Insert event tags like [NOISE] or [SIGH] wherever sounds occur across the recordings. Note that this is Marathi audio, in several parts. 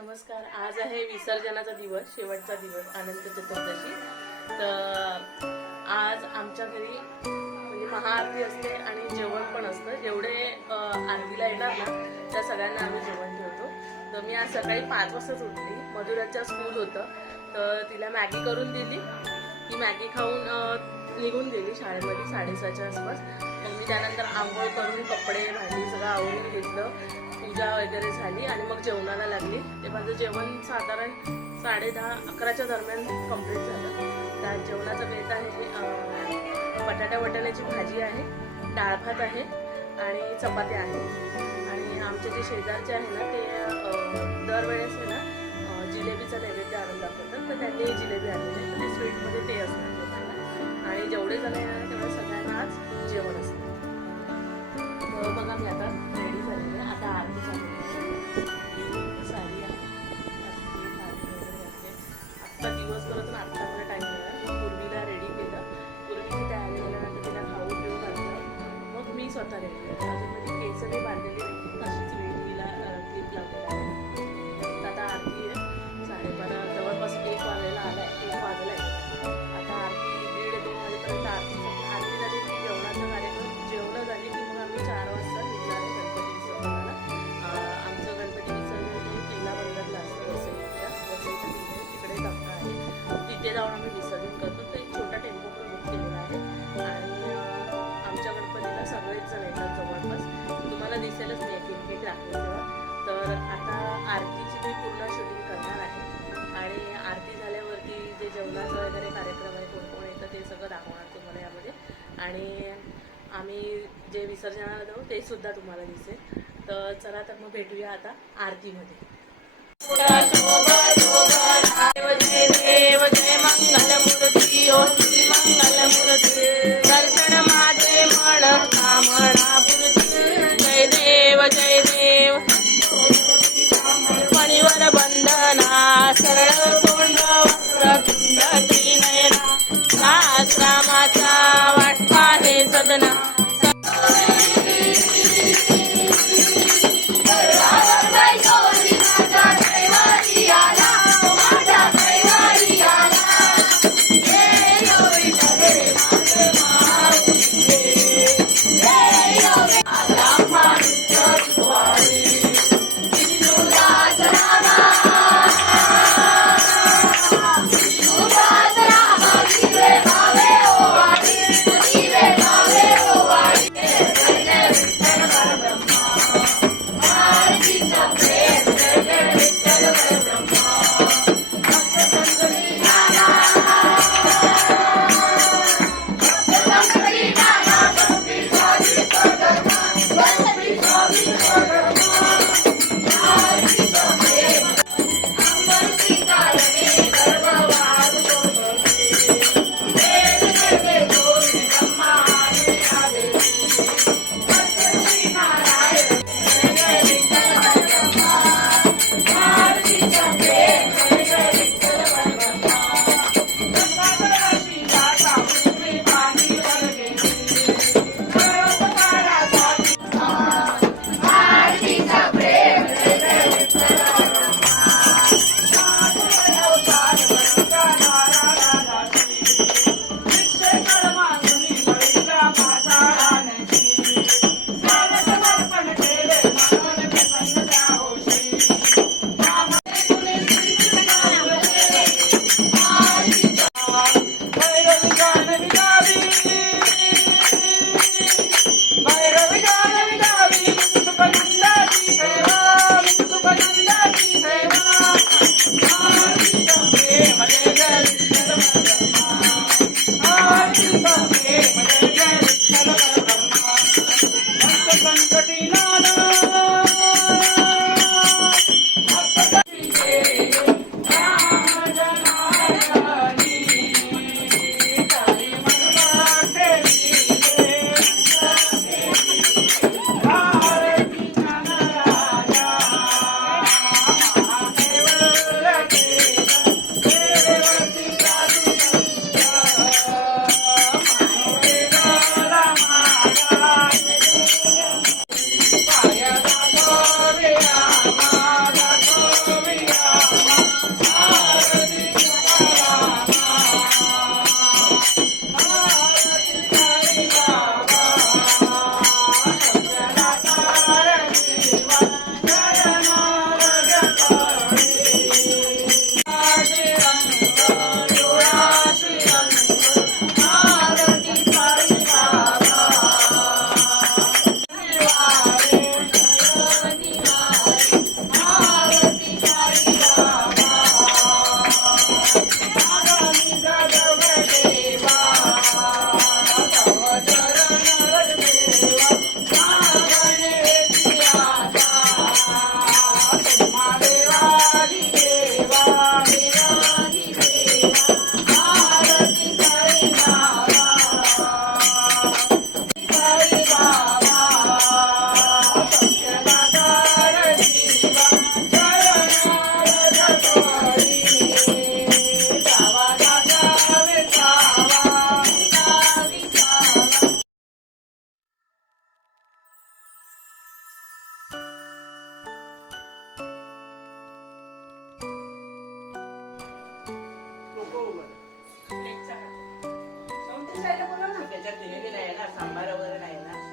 नमस्कार. आज आहे विसर्जनाचा दिवस शेवटचा दिवस अनंत चतुर्दशी. तर आज आमच्या घरी म्हणजे महाआरती असते आणि जेवण पण असतं. जेवढे आरतीला येणार ना त्या सगळ्यांना आम्ही जेवण ठेवतो. तर मी आज सकाळी पाच वाजताच उठली. मधुराच्या स्कूल होतं. तर तिला मॅगी करून दिली. ती मॅगी खाऊन निघून गेली शाळेमध्ये साडेसहाच्या आसपास. तर मी त्यानंतर आंघोळ करून कपडे भाजी सगळं आवरून घेतलं. पूजा वगैरे झाली आणि मग जेवणाला लागली. ते माझं जेवण साधारण साडे दहा अकराच्या दरम्यान कंप्लीट झालं. त्या जेवणाचा बेत आहे बटाटा वटाण्याची भाजी आहे डाळ भात आहे आणि चपात्या आहे. आणि आमचे जे शेजारचे आहे ना ते दरवेळेस आहे ना जिलेबीचा नैवेद्य आणून दाखवतात तर त्यांनी जिलेबी आणलेली आहे तर ते स्वीटमध्ये ते असणार लोकांना. आणि जेवढे जण येणार तेवढ्या सगळ्यांना आज जेवण असतं. तर बघा मी आता रेडी झालेली आहे. आता आरती चालू साडी आहे. अशी साडी आत्ता दिवसभरातून आत्ता मला टाईम मिळाला पूर्वीला रेडी केलं. पूर्वीची तयारी झाल्यानंतर तिला खाऊ पिऊ घातलं. मग मी स्वतः रेडी केलं. अजून म्हणजे माझी केस बांधलेली सगळं दाखवणार तुम्हाला यामध्ये आणि आम्ही जे विसर्जनाला जाऊ ते सुद्धा तुम्हाला दिसेल तर चला तर मग भेटूया आता आरतीमध्ये जय देव जय मंगल मूर्ती বাঁচা Paris,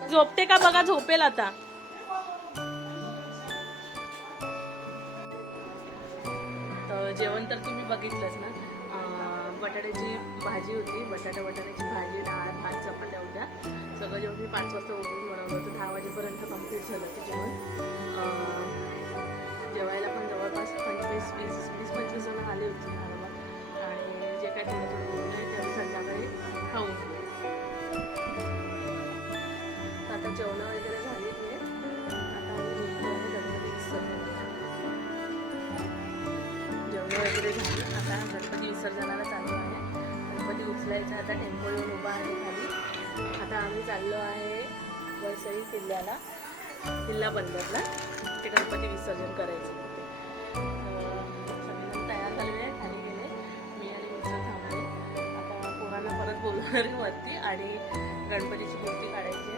झोपते का बघा झोपेल आता. तर जेवण तर तुम्ही बघितलंच ना. बटाट्याची भाजी होती. बटाटा बटाट्याची भाजी डाळ भात चपात्या होत्या. सगळं जेवण मी पाच वाजता उठून बनवलं होतं. दहा वाजेपर्यंत कंप्लीट झालं. विसर्जनाला चालू आहे. गणपती उचलायचा आता टेम्पो येऊन उभा आहे खाली. आता आम्ही चाललो आहे वरसई किल्ल्याला. किल्ला बंदरला ते गणपती विसर्जन करायचं सगळेजण तयार झालेले आहे. खाली गेले. मी आणि मिक्सर थांबले. आता पोरांना परत बोलवणार वरती आणि गणपतीची मूर्ती काढायची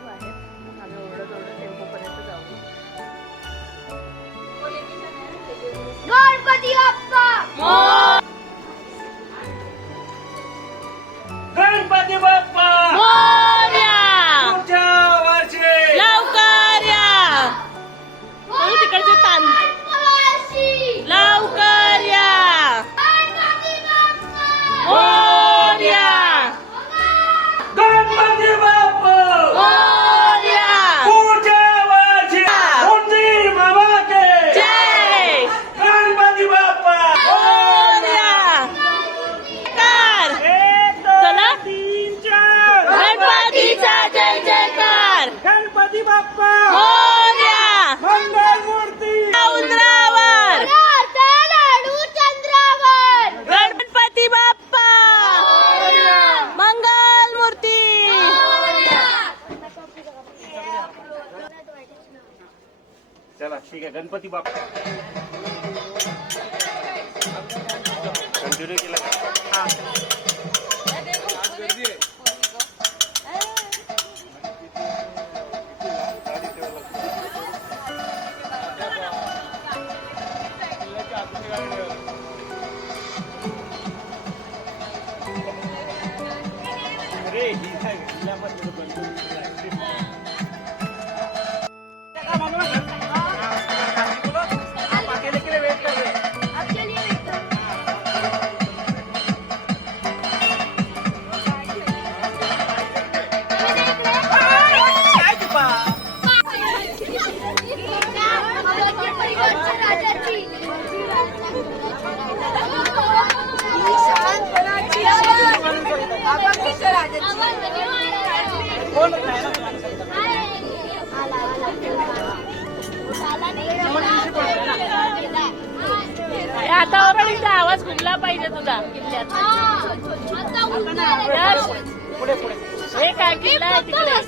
好。पाहिजे तुझा किल्ल्यात पुढे पुढे हे काय किल्ला आहे तिकडे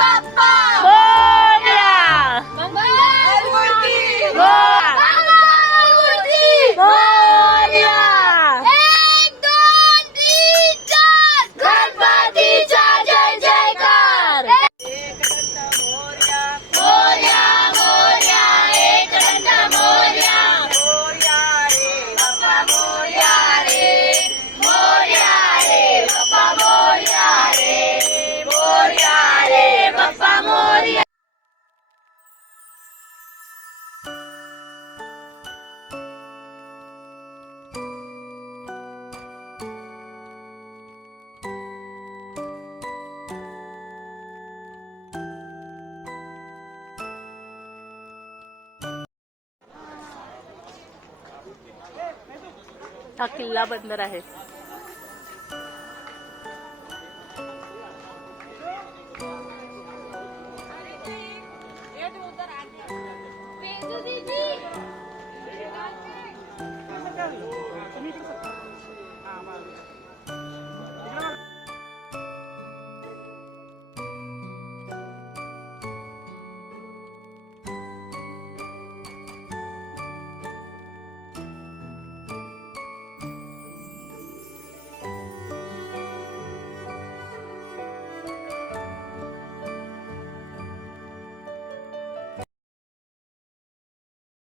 गणपती [LAUGHS] बाप्पा हा किल्ला बंदर आहे.